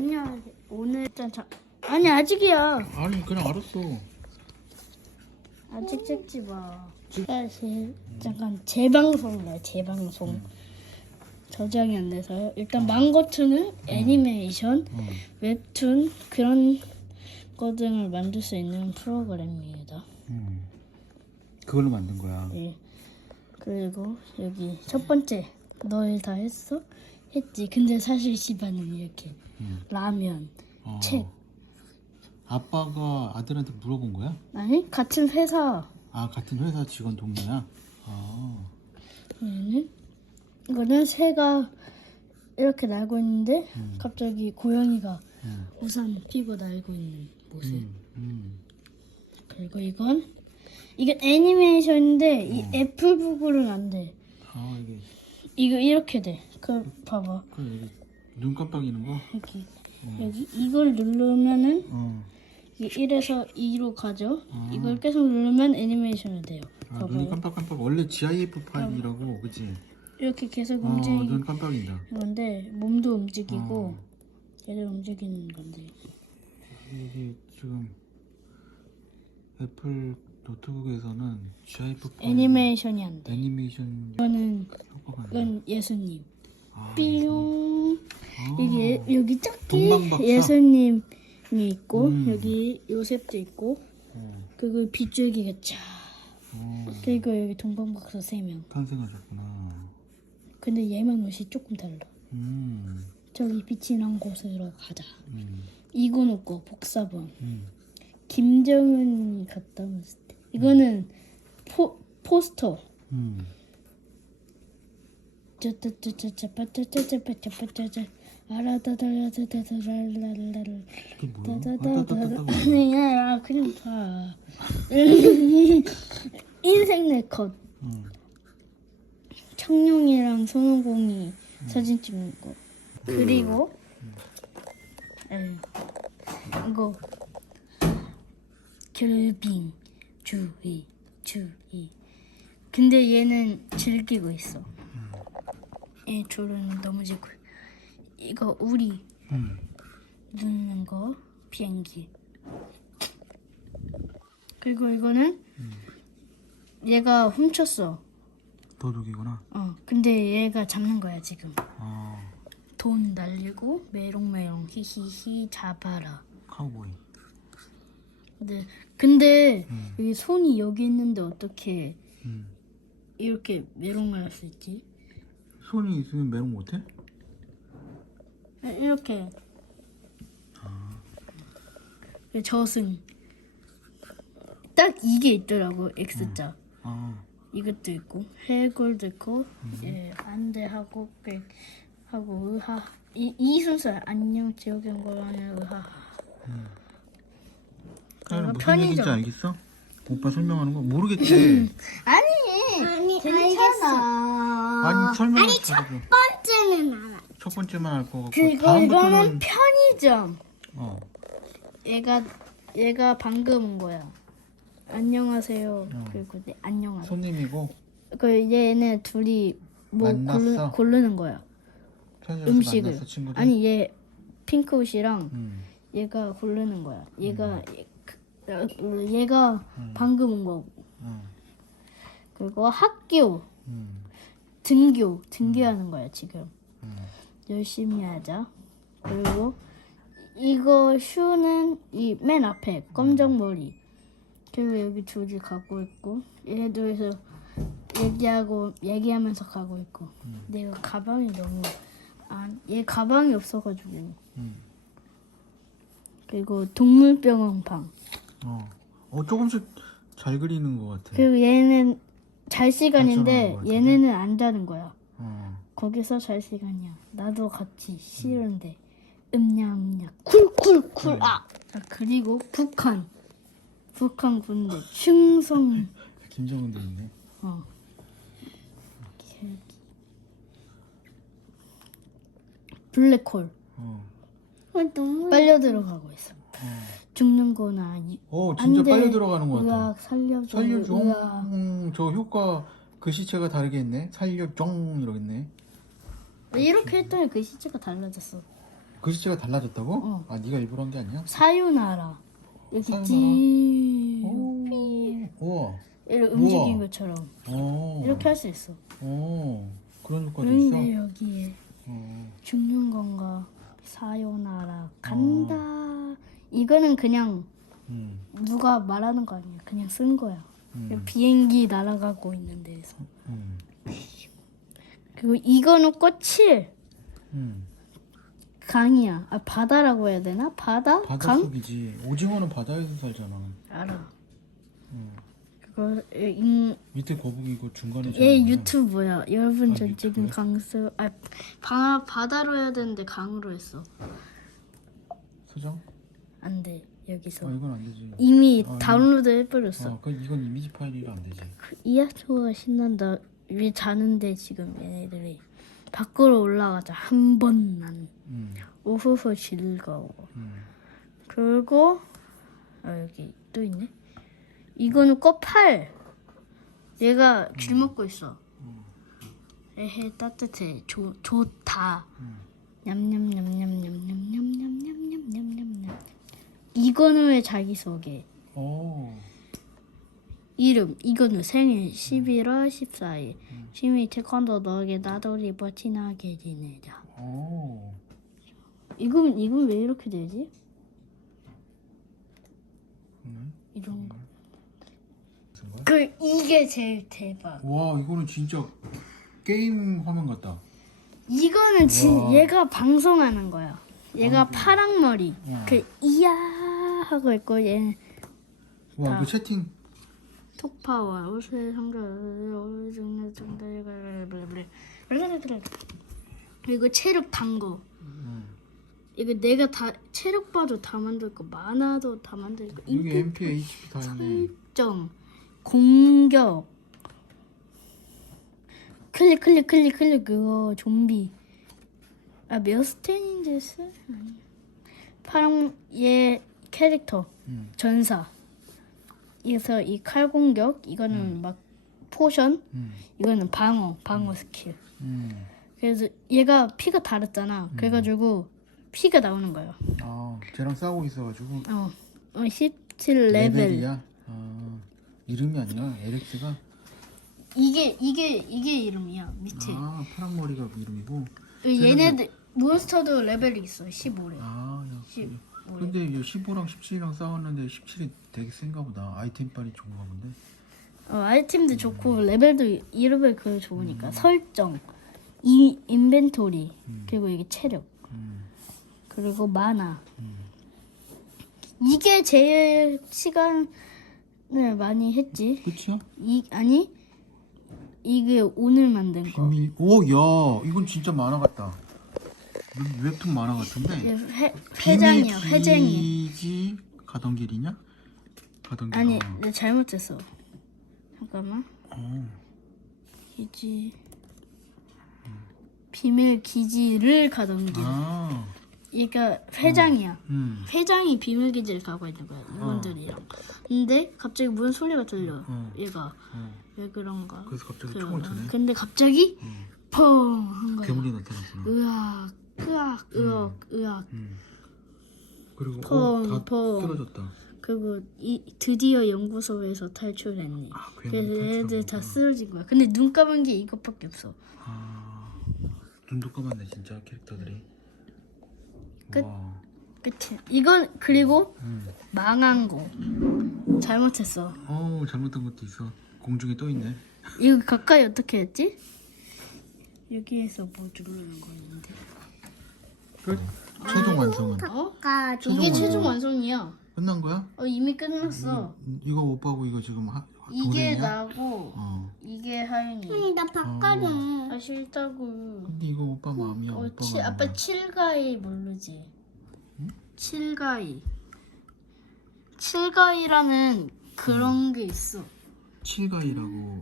안녕. 오늘 일단 자... 아니 아직이야. 아니 그냥 알았어. 아직 찍지 마. 사실 잠깐 재방송이야 재방송. 저장이 안 돼서요. 일단 망고투는 애니메이션, 어. 웹툰 그런 거 등을 만들 수 있는 프로그램입니다. 음. 그걸로 만든 거야. 예. 그리고 여기 첫 번째 너일 다 했어? 했지. 근데 사실 집안은 이렇게 음. 라면, 어. 책. 아빠가 아들한테 물어본 거야? 아니 같은 회사. 아 같은 회사 직원 동료야? 아. 얘는 이거는 새가 이렇게 날고 있는데 음. 갑자기 고양이가 음. 우산 피고 날고 있는 모습. 음. 음. 그리고 이건 이게 애니메이션인데 이 애플북으로는 안 돼. 아 이게 이거 이렇게 돼. 그 봐봐 그 눈 깜빡이는 거? 여기 여기 이걸 누르면은 어. 이게 1에서 2로 가죠. 아. 이걸 계속 누르면 애니메이션이 돼요. 아, 봐봐요. 눈이 깜빡깜빡 원래 GIF 파일이라고 그치? 이렇게 계속 어, 움직이는 눈 깜빡인다. 건데 몸도 움직이고 어. 얘를 움직이는 건데. 이게 지금 애플 노트북에서는 GIF 파일 애니메이션이 안 돼. 애니메이션 이거는 효과가 안 돼. 이건 예수님. 아, 삐용. 아. 이게 여기 작게 동방박사? 예수님이 있고 음. 여기 요셉도 있고 어, 그리고 빗줄기가 쫙. 어, 그리고 여기 동방박사 세 명. 탄생하셨구나. 근데 얘만 옷이 조금 달라. 음, 저기 빛이 난 곳으로 가자. 음, 놓고 복사본. 음. 김정은이 갔다 왔을 때. 이거는 포 포스터. 음. 음. 결빙 주의 주의 근데 얘는 즐기고 있어. 얘 둘은 너무 즐고. 이거 우리 음. 누르는 거 비행기. 그리고 이거는 얘가 훔쳤어. 도둑이구나. 어 근데 얘가 잡는 거야 지금. 아, 돈 날리고 메롱메롱 히히히 잡아라. 카우보이. 근데 근데 음. 여기 손이 여기 있는데 어떻게 음. 이렇게 메롱할 수 있지? 손이 있으면 메롱 못해? 이렇게. 저승. 딱 이게 있더라고 X자. 아, 이것도 있고 해골도 있고 예 안돼하고 백 하고 의하. 이, 이 순서야 안녕 지옥의 거라는 의하 그냥 무슨 편의점. 얘기인지 알겠어? 오빠 설명하는 거 모르겠지. 아니 아니 괜찮아 아니 설명 아니 첫 번째는 알아. 첫 번째만 알 거 같고 그리고 이거는 다음부터는 편의점 어, 얘가 얘가 방금 온 거야 안녕하세요 어. 그리고 네 안녕하세요 손님이고 그 얘네 둘이 뭐 만났어? 고르, 고르는 거야 편의점에서 음식을 만났어 친구들. 아니 얘 핑크 옷이랑 음, 얘가 고르는 거야. 얘가 얘- 그- 어, 얘가 방금 온 거고. 음, 그리고 학교 음, 등교 등교하는 거야 지금. 음. 열심히 하자. 그리고 이거 슈는 이 맨 앞에 검정 머리. 그리고 여기 둘이 가고 있고 얘들에서 얘기하고 얘기하면서 가고 있고. 내가 가방이 너무 안 얘 가방이 없어가지고. 음. 그리고 동물병원 방. 어, 어 조금씩 잘 그리는 것 같아. 그리고 얘는 잘 시간인데 발전하는 것 같은데? 얘네는 안 자는 거야. 어, 거기서 잘 시간이야. 나도 같이 싫은데 음냐음냐 쿨쿨쿨 아. 자, 그리고 북한 북한 군대 충성 김정은도 있네. 어. 블랙홀 어, 너무 빨려 들어가고 있어. 어, 죽는 거나 이- 어안 진짜 돼. 빨려 들어가는 것 같아. 의학 살려줘. 살려줘. 의학. 음, 저 효과 글씨체가 다르겠네. 살려줘 이러겠네. 이렇게 했더니 그 시체가 달라졌어. 글씨가 달라졌다고? 어. 아 네가 일부러 한 게 아니야? 사유나라 여기 사유나라. 찌 오. 우와. 이렇게 움직인 우와. 것처럼 어. 이렇게 할 수 있어. 어. 그런 효과도 있어. 그런데 여기에 어. 죽는 건가 사요나라 간다. 이거는 그냥 음. 누가 말하는 거 아니야. 그냥 쓴 거야. 음. 비행기 날아가고 있는 데에서. 음. 그리고 이거는 꽃이 음. 강이야. 아 바다라고 해야 되나? 바다? 바다 강? 속이지. 오징어는 바다에서 살잖아. 알아. 음. 그거 인, 밑에 거북이고 중간에 얘 유튜브야. 여러분 아, 저 지금 유튜브야? 강수 아 바, 바다로 해야 되는데 강으로 했어. 소정? 안 돼. 여기서. 아 이건 안 되지. 이미 아, 이거- 다운로드 해버렸어. 아, 그 이건 이미지 파일이라 안 되지. 이하초가 신난다. 왜 자는데 지금 얘네들이 밖으로 올라가자 한 번만 음. 오후후 즐거워. 음. 그리고 아 여기 또 있네. 이거는 꽃팔. 얘가 줄 먹고 있어. 에헤 따뜻해. 좋 좋다. 냠냠냠냠냠냠냠냠냠냠냠냠. 이거는 왜 자기 소개? 오. 이름 이거는 생일 11월 14일 취미 태권도 너에게 나돌이 버티나게 지내자 오. 이건 이건 왜 이렇게 되지? 음. 이런 거. 무슨 거야? 그 이게 제일 대박. 와 이거는 진짜 게임 화면 같다. 이거는 진 와. 얘가 방송하는 거야. 얘가 파랑 머리. 와. 그 이야 하고 있고 얘는 와 다. 이거 채팅. 톡파워. 옷의 성격 중내 중대 그리고 체력 당구. 음. 이거 내가 다 체력 봐도 다 만들 거 만화도 다 만들 거. 여기 MP, HP 다 있네. 설정 공격. 클릭 클릭 클릭 클릭 그거 좀비. 아 메어스테인제스 아니. 파랑 얘 캐릭터 음. 전사 그래서 이 칼 공격 이거는 막 포션 음. 이거는 방어 방어 스킬 음. 그래서 얘가 피가 다르잖아 그래가지고 피가 나오는 거예요 아 쟤랑 싸우고 있어가지고 어, 어 17레벨 레벨이야. 아 이름이 아니야. 에렉스가. 이게 이게 이게 이름이야 밑에 아 파란 머리가 이름이고. 얘네들 몬스터도 레벨이 있어 15래 아 야. 15래 근데 이게 15랑 17이랑 싸웠는데 17이 되게 센가 보다. 아이템빨이 좋은가 본데. 어, 아이템도 좋고 레벨도 2레벨 그 좋으니까 설정 이 인벤토리 그리고 이게 체력 음. 그리고 만화 음. 이게 제일 시간을 많이 했지 끝이야? 이 아니 이게 오늘 만든 거 비밀. 오, 야, 이건 진짜 만화 같다. 웹- 웹툰 만화 같은데. 이게 회, 회장이야 회장이 기지 가던 길이냐? 가던 길. 아니 어. 내가 잘못했어 잠깐만 어. 기지 비밀 기지를 가던 길 아, 얘가 회장이야 음, 회장이 비밀 기지를 가고 있는 거야 이분들이랑 근데 갑자기 무슨 소리가 들려 어. 얘가 어. 왜 그런가 그래서 갑자기. 총을 드네. 근데 갑자기 음. 펑한 거야 괴물이 나타났구나. 으악 으악 으악 으악 음. 그리고 펑, 어, 다 펑. 쓰러졌다. 그리고 이 드디어 연구소에서 탈출했니 아, 괴물이 그래서 얘들 다 쓰러진 거야 근데 눈 감은 게 이것밖에 없어 아, 눈도 감았네 진짜 캐릭터들이. 끝. 와. 그치 이건 그리고 음. 망한 거 잘못했어 어, 잘못한 것도 있어. 공중에 떠 있네. 이거 가까이 어떻게 했지? 여기에서 뭐 누르는 거 있는데 끝. 최종 완성은 어? 가 최종 이게. 최종 완성이야 끝난 거야? 어 이미 끝났어 음, 이거 오빠고 이거 지금 하, 이게 도전이야? 나고 어. 이게 하윤이 아니 나 바꿔줘. 아 싫다고 근데 이거 오빠 마음이야. 어, 오빠 치, 마음. 아빠 칠가이 모르지? 칠가이 칠가이라는 그런 게 있어 칠가이라고